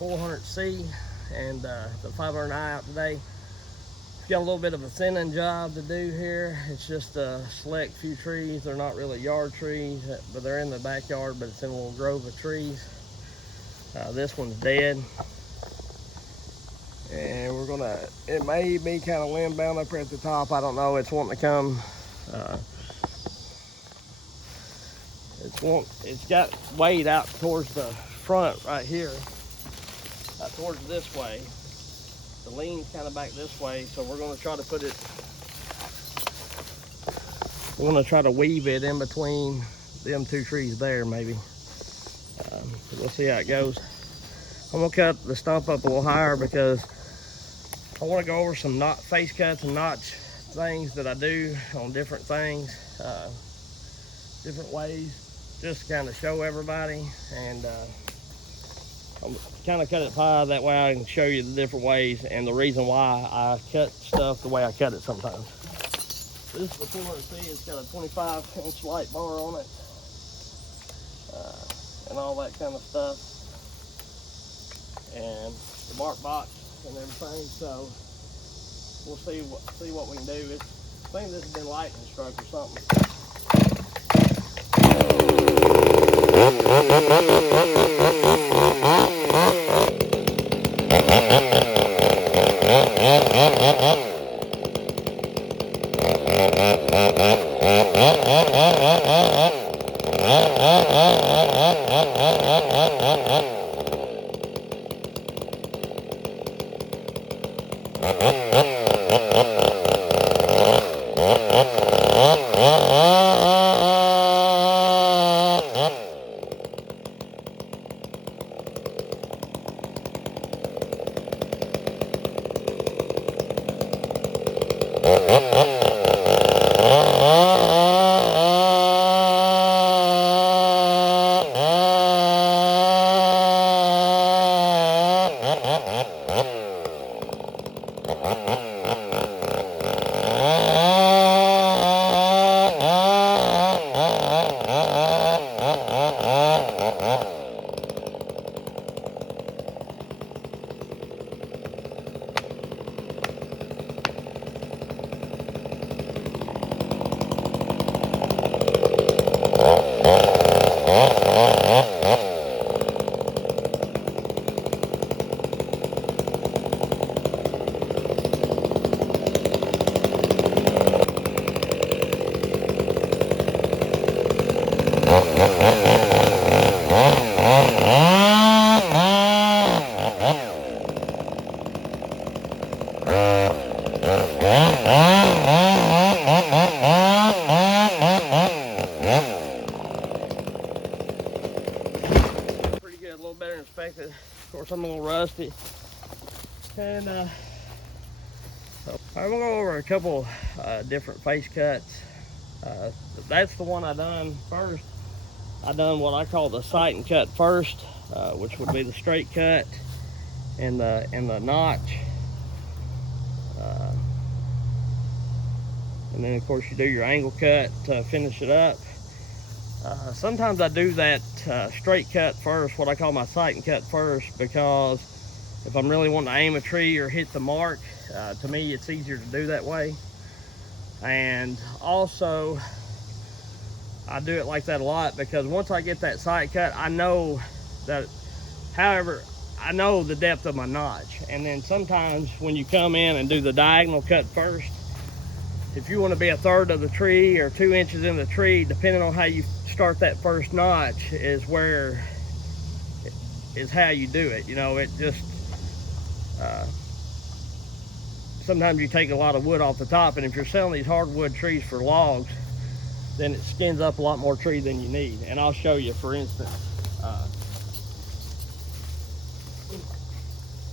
400C and the 500I out today. Got a little bit of a thinning job to do here. It's just a select few trees. They're not really yard trees, but they're in the backyard, but it's in a little grove of trees. This one's dead. And we're gonna, it may be kind of limb bound up here at the top. I don't know, it's wanting to come. It's got weight out towards the front right here, towards this way. The lean's kind of back this way, so we're going to try to put it, we're going to try to weave it in between them two trees there maybe. We'll see how it goes. I'm going to cut the stump up a little higher because I want to go over some face cuts and notch things that I do on different things, different ways, just to kind of show everybody. And I'm kind of cut it high, that way I can show you the different ways and the reason why I cut stuff the way I cut it sometimes. This is the 400C. It's got a 25-inch light bar on it, and all that kind of stuff, and the bark box and everything. So we'll see what we can do. I think this has been lightning struck or something. Pretty good, a little better than expected. Of course, I'm a little rusty. And so I'm gonna go over a couple different face cuts. That's the one I done first. I done what I call the sight and cut first, which would be the straight cut and the notch. And then of course you do your angle cut to finish it up. Sometimes I do that straight cut first, what I call my sight and cut first, because if I'm really wanting to aim a tree or hit the mark, to me it's easier to do that way. And also I do it like that a lot because once I get that sight cut, I know that, however, I know the depth of my notch. And then sometimes when you come in and do the diagonal cut first, if you want to be a third of the tree or 2 inches in the tree, depending on how you start that first notch is how you do it. You know, it just, sometimes you take a lot of wood off the top, and if you're selling these hardwood trees for logs, then it skins up a lot more tree than you need. And I'll show you, for instance.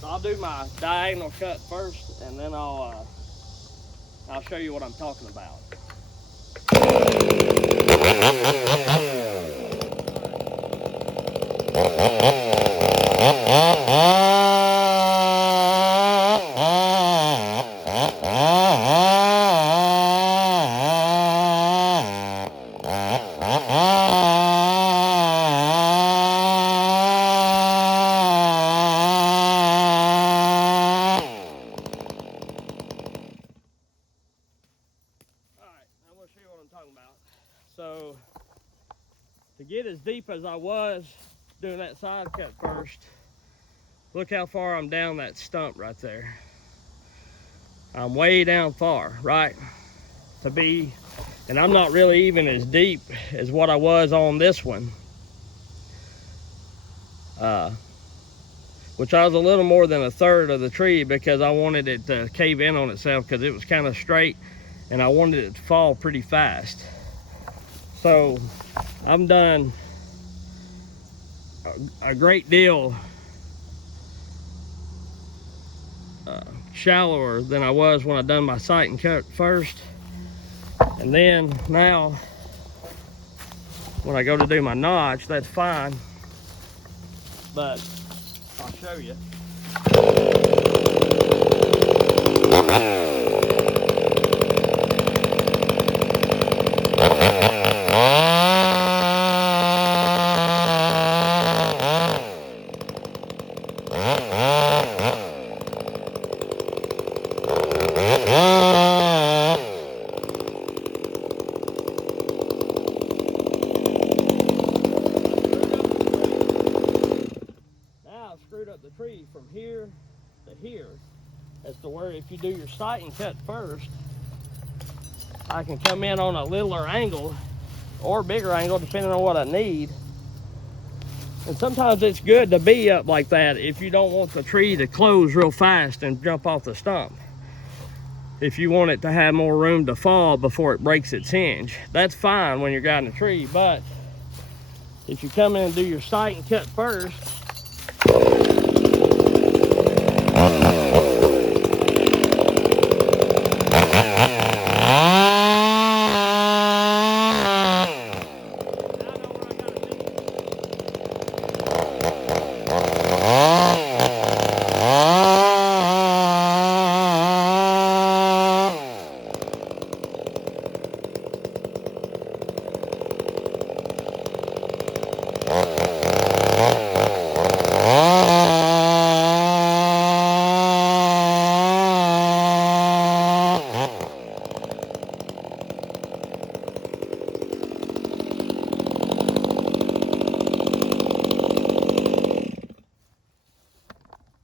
So I'll do my diagonal cut first, and then I'll show you what I'm talking about. deep as I was doing that side cut first, look how far I'm down that stump right there. I'm way down far, right? And I'm not really even as deep as what I was on this one. Which I was a little more than a third of the tree because I wanted it to cave in on itself because it was kind of straight and I wanted it to fall pretty fast. So I'm done a great deal shallower than I was when I done my sight and cut first. And then now when I go to do my notch, that's fine, but I'll show you. Screwed up the tree from here to here, as to where if you do your sight and cut first, I can come in on a littler angle or bigger angle depending on what I need. And sometimes it's good to be up like that if you don't want the tree to close real fast and jump off the stump. If you want it to have more room to fall before it breaks its hinge, that's fine when you're guiding a tree. But if you come in and do your sight and cut first,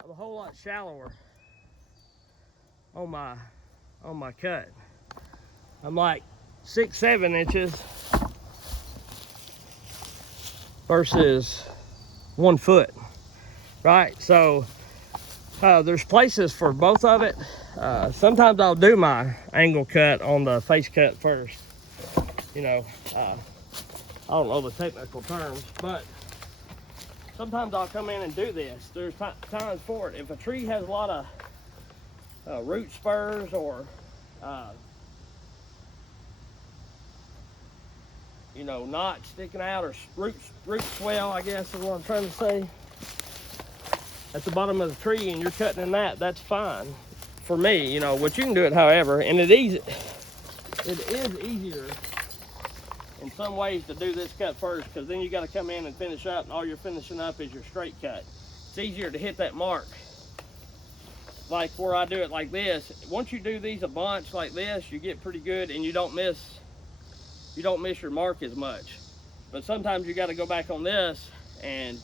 I'm a whole lot shallower on my cut. I'm like 6-7 inches versus 1 foot, right? So there's places for both of it. Sometimes I'll do my angle cut on the face cut first. You know, I don't know the technical terms, but sometimes I'll come in and do this. There's times for it. If a tree has a lot of root spurs or you know, knots sticking out, or root swell, I guess is what I'm trying to say, at the bottom of the tree, and you're cutting in that, that's fine for me, you know. But you can do it however, and it is easier in some ways to do this cut first, because then you got to come in and finish up, and all you're finishing up is your straight cut. It's easier to hit that mark like where I do it like this. Once you do these a bunch like this, you get pretty good, and you don't miss your mark as much. But sometimes you got to go back on this and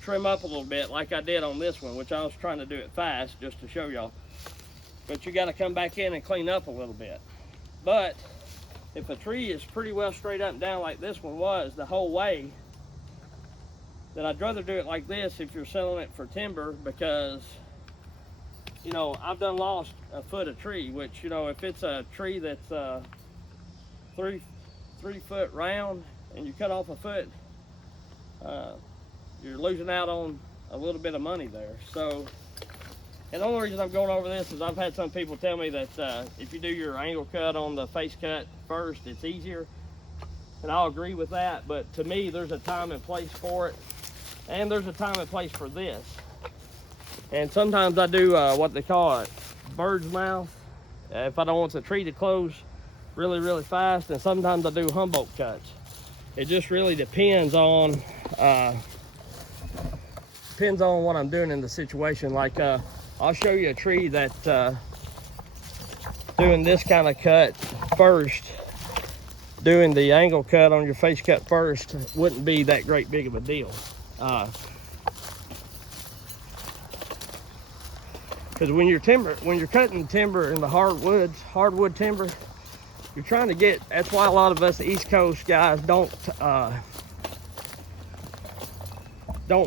trim up a little bit, like I did on this one, which I was trying to do it fast just to show y'all. But you got to come back in and clean up a little bit. But if a tree is pretty well straight up and down like this one was the whole way, then I'd rather do it like this if you're selling it for timber, because, you know, I've done lost a foot of tree, which, you know, if it's a tree that's 3 foot round and you cut off a foot, you're losing out on a little bit of money there. So, and the only reason I'm going over this is I've had some people tell me that if you do your angle cut on the face cut first, it's easier, and I'll agree with that. But to me, there's a time and place for it, and there's a time and place for this. And sometimes I do what they call it bird's mouth, if I don't want the tree to close really fast, and sometimes I do Humboldt cuts. It just really depends on what I'm doing in the situation. Like I'll show you a tree that doing this kind of cut first doing the angle cut on your face cut first wouldn't be that great big of a deal. Because when you're cutting timber in the hardwood timber, you're trying to get, that's why a lot of us East Coast guys don't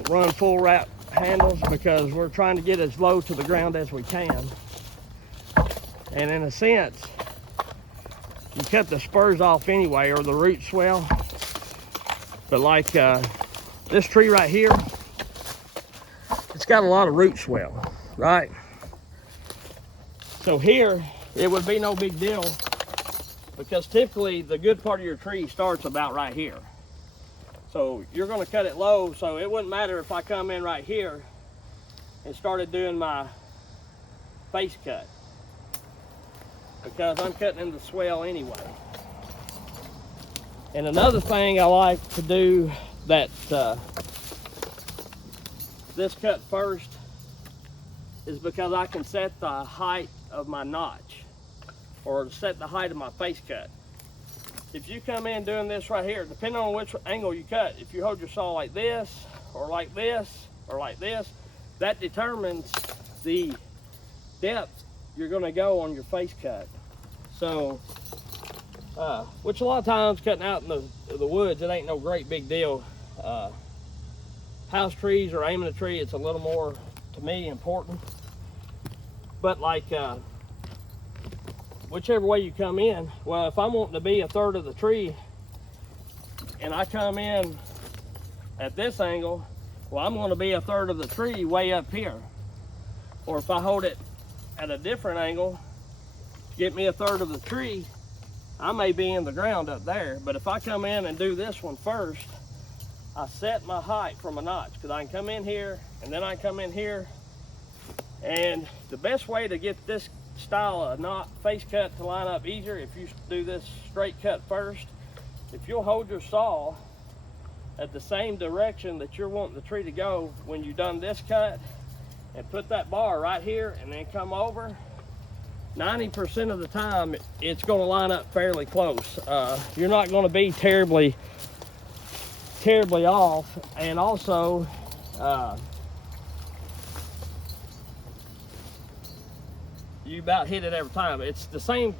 run full wrap handles, because we're trying to get as low to the ground as we can. And in a sense, you cut the spurs off anyway, or the roots swell. But like this tree right here, it's got a lot of root swell, right? So here, it would be no big deal, because typically the good part of your tree starts about right here. So you're going to cut it low, so it wouldn't matter if I come in right here and started doing my face cut, because I'm cutting in the swell anyway. And another thing I like to do that this cut first is because I can set the height of my notch, or set the height of my face cut. If you come in doing this right here, depending on which angle you cut, if you hold your saw like this, or like this, or like this, that determines the depth you're gonna go on your face cut. So, which a lot of times cutting out in the woods, it ain't no great big deal. House trees or aiming a tree, it's a little more, to me, important. But like, whichever way you come in, well, if I'm wanting to be a third of the tree and I come in at this angle, well, I'm going to be a third of the tree way up here. Or if I hold it at a different angle to get me a third of the tree, I may be in the ground up there. But if I come in and do this one first, I set my height from a notch, because I can come in here and then I come in here. And the best way to get this style of face cut to line up easier, if you do this straight cut first, if you'll hold your saw at the same direction that you're wanting the tree to go when you've done this cut, and put that bar right here and then come over, 90% of the time it's going to line up fairly close. You're not going to be terribly off. And also you about hit it every time. It's the same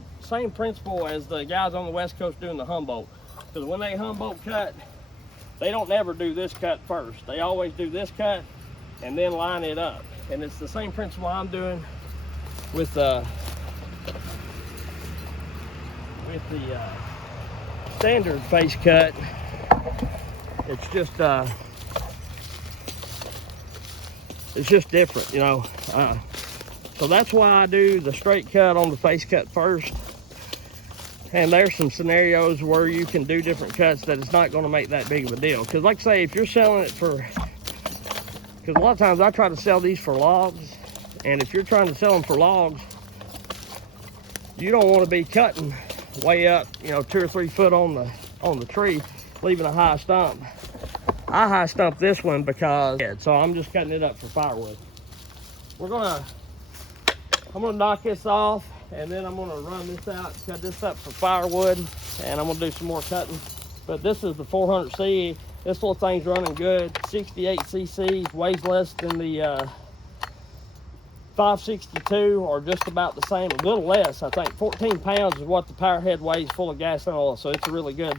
principle as the guys on the West Coast doing the Humboldt. Because when they Humboldt cut, they don't never do this cut first. They always do this cut and then line it up. And it's the same principle I'm doing with the standard face cut. It's just different, you know. So that's why I do the straight cut on the face cut first. And there's some scenarios where you can do different cuts that it's not going to make that big of a deal. Because like I say, if you're selling it for, because a lot of times I try to sell these for logs, and if you're trying to sell them for logs, you don't want to be cutting way up, you know, 2 or 3 foot on the tree, leaving a high stump. I high stump this one because, so I'm just cutting it up for firewood. I'm gonna knock this off, and then I'm gonna run this out, cut this up for firewood, and I'm gonna do some more cutting. But this is the 400C. This little thing's running good, 68 cc's, weighs less than the 562, or just about the same, a little less, I think. 14 pounds is what the power head weighs full of gas and oil, so it's a really good.